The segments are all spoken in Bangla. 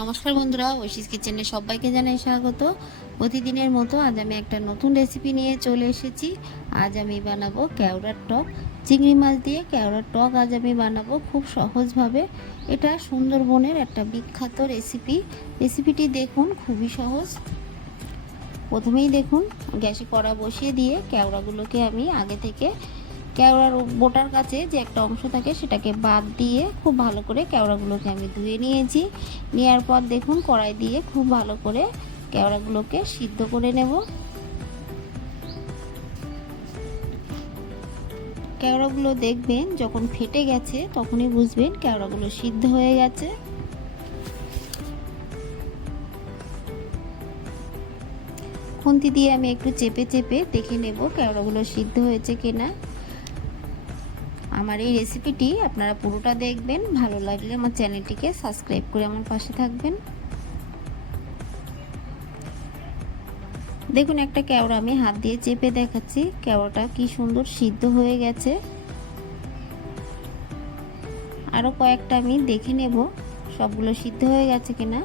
নমস্কার বন্ধুরা, ঐশিস কিচেনে সবাইকে জানাই স্বাগত। প্রতিদিনের মতো আজ আমি একটা নতুন রেসিপি নিয়ে চলে এসেছি। আজ আমি বানাবো কেওড়ার টক। চিংড়ি মাছ দিয়ে কেওড়ার টক আজ আমি বানাবো খুব সহজভাবে। এটা সুন্দরবনের একটা বিখ্যাত রেসিপি রেসিপিটি দেখুন, খুবই সহজ। প্রথমেই দেখুন, গ্যাসে কড়া বসিয়ে দিয়ে কেওড়াগুলোকে আমি আগে থেকে কেওড়ার বোটার কাছে যে একটা অংশ থাকে সেটাকে বাদ দিয়ে খুব ভালো করে কেওড়াগুলোকে আমি ধুয়ে নিয়েছি। নেওয়ার পর দেখুন, কড়াই দিয়ে খুব ভালো করে কেওড়াগুলোকে সিদ্ধ করে নেব। কেওড়াগুলো দেখবেন যখন ফেটে গেছে তখনই বুঝবেন কেওড়াগুলো সিদ্ধ হয়ে গেছে। খুন্তি দিয়ে আমি একটু চেপে চেপে দেখে নেব কেওড়াগুলো সিদ্ধ হয়েছে কিনা। আমার এই রেসিপিটি আপনারা পুরোটা দেখবেন, ভালো লাগলে আমার চ্যানেলটিকে সাবস্ক্রাইব করে আমার পাশে থাকবেন। দেখুন, একটা কেওড়া আমি হাত দিয়ে চেপে দেখাচ্ছি। কেওড়াটা কি সুন্দর সিদ্ধ হয়ে গেছে। আরও কয়েকটা আমি দেখে নেব, সবগুলো সিদ্ধ হয়ে গেছে কিনা।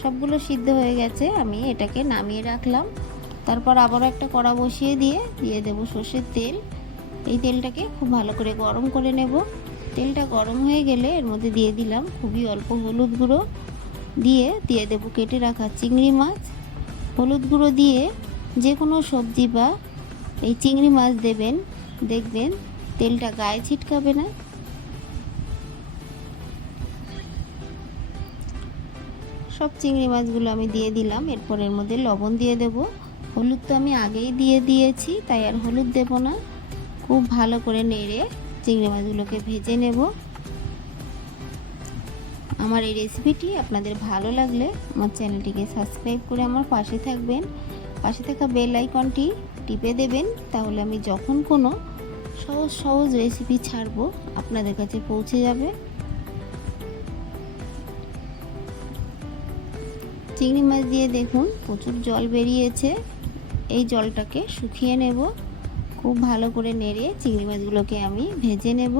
সবগুলো সিদ্ধ হয়ে গেছে, আমি এটাকে নামিয়ে রাখলাম। তারপর আবারও একটা কড়া বসিয়ে দিয়ে দিয়ে দেবো সর্ষের তেল। এই তেলটাকে খুব ভালো করে গরম করে নেব। তেলটা গরম হয়ে গেলে এর মধ্যে দিয়ে দিলাম খুবই অল্প হলুদ গুঁড়ো। দিয়ে দিয়ে দেবো কেটে রাখা চিংড়ি মাছ। হলুদ গুঁড়ো দিয়ে যে কোনো সবজি বা এই চিংড়ি মাছ দেবেন, দেখবেন তেলটা গায়ে ছিটকাবে না। সব চিংড়ি মাছগুলো আমি দিয়ে দিলাম, এরপর এর মধ্যে লবণ দিয়ে দেব। হলুদ তো আমি আগেই দিয়ে দিয়েছি, তাই আর হলুদ দেব না। খুব ভালো করে নেড়ে চিংড়ি মাছগুলোকে ভেজে নেব। আমার এই রেসিপিটি আপনাদের ভালো লাগলে আমার চ্যানেলটিকে সাবস্ক্রাইব করে আমার পাশে থাকবেন। পাশে থাকা বেল আইকনটি টিপে দেবেন, তাহলে আমি যখন কোনো সহজ সহজ রেসিপি ছাড়বো আপনাদের কাছে পৌঁছে যাবে। চিংড়ি মাছ দিয়ে দেখুন প্রচুর জল বেরিয়েছে। এই জলটাকে শুকিয়ে নেব। খুব ভালো করে নেড়ে চিংড়ি মাছগুলোকে আমি ভেজে নেব।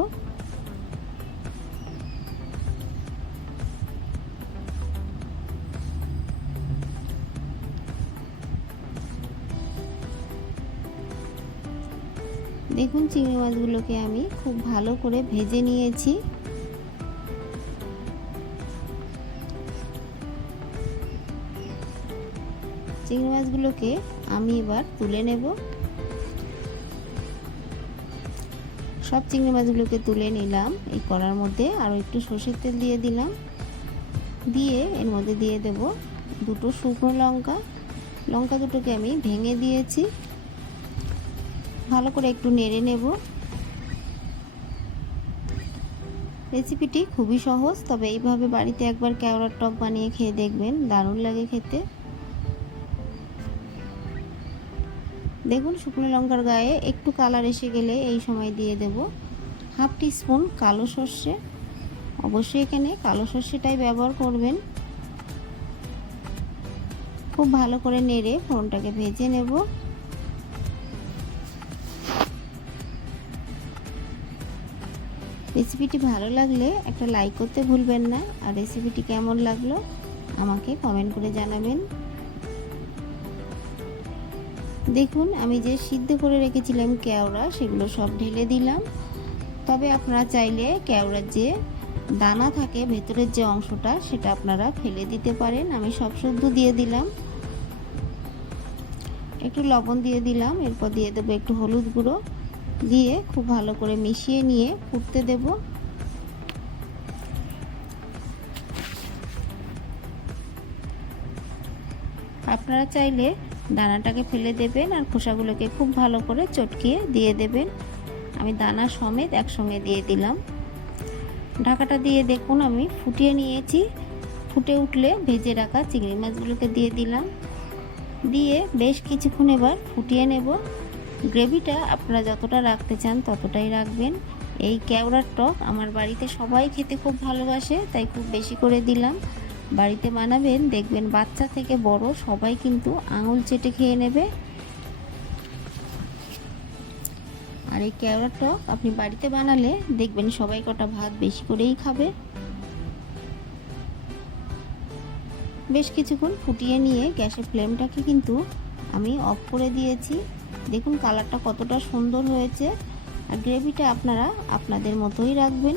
দেখুন চিংড়ি মাছগুলোকে আমি খুব ভালো করে ভেজে নিয়েছি। চিংড়ি মাছগুলোকে আমি এবার তুলে নেব। সব চিংড়ি মাছগুলোকে তুলে নিলাম এই কড়ার মধ্যে আরও একটু সর্ষের তেল দিয়ে দিলাম। দিয়ে এর মধ্যে দিয়ে দেব দুটো শুকনো লঙ্কা। লঙ্কা দুটোকে আমি ভেঙে দিয়েছি। ভালো করে একটু নেড়ে নেব। রেসিপিটি খুবই সহজ, তবে এইভাবে বাড়িতে একবার কেওড়ার টক বানিয়ে খেয়ে দেখবেন, দারুণ লাগে খেতে। দেখুন শুকনো লঙ্কার গায়ে একটু কালার এসে গেলে এই সময় দিয়ে দেব। হাফ স্পুন কালো সর্ষে। অবশ্যই এখানে কালো সর্ষেটাই ব্যবহার করবেন। খুব ভালো করে নেড়ে ফোড়নটাকে ভেজে নেব। রেসিপিটি ভালো লাগলে একটা লাইক করতে ভুলবেন না। আর রেসিপিটি কেমন লাগল আমাকে কমেন্ট করে জানাবেন। দেখুন, আমি যে সিদ্ধ করে রেখেছিলাম কেওড়া, সেগুলো সব ঢেলে দিলাম। তবে আপনারা চাইলে কেওড়ার যে দানা থাকে, ভেতরের যে অংশটা, সেটা আপনারা ফেলে দিতে পারেন। আমি সব শুদ্ধ দিয়ে দিলাম। একটু লবণ দিয়ে দিলাম, এরপর দিয়ে দেবো একটু হলুদ গুঁড়ো। দিয়ে খুব ভালো করে মিশিয়ে নিয়ে ফুটতে দেব। আপনারা চাইলে দানাটাকে ফেলে দেবেন আর খোসাগুলোকে খুব ভালো করে চটকিয়ে দিয়ে দেবেন। আমি দানা সমেত একসঙ্গে দিয়ে দিলাম। ঢাকাটা দিয়ে দেখুন, আমি ফুটিয়ে নিয়েছি। ফুটে উঠলে ভেজে রাখা চিংড়ি মাছগুলোকে দিয়ে দিলাম। দিয়ে বেশ কিছুক্ষণ এবার ফুটিয়ে নেব। গ্রেভিটা আপনারা যতটা রাখতে চান ততটাই রাখবেন। এই কেওড়ার টক আমার বাড়িতে সবাই খেতে খুব ভালোবাসে, তাই খুব বেশি করে দিলাম। বাড়িতে বানাবেন, দেখবেন বাচ্চা থেকে বড়, সবাই কিন্তু আঙুল চেটে খেয়ে নেবে। আর এই কেওড়া টক আপনি বাড়িতে বানালে দেখবেন সবাই কটা ভাত বেশি করেই খাবে। বেশ কিছুক্ষণ ফুটিয়ে নিয়ে গ্যাসের ফ্লেমটাকে কিন্তু আমি অফ করে দিয়েছি। দেখুন কালারটা কতটা সুন্দর হয়েছে। আর গ্রেভিটা আপনারা আপনাদের মতোই রাখবেন।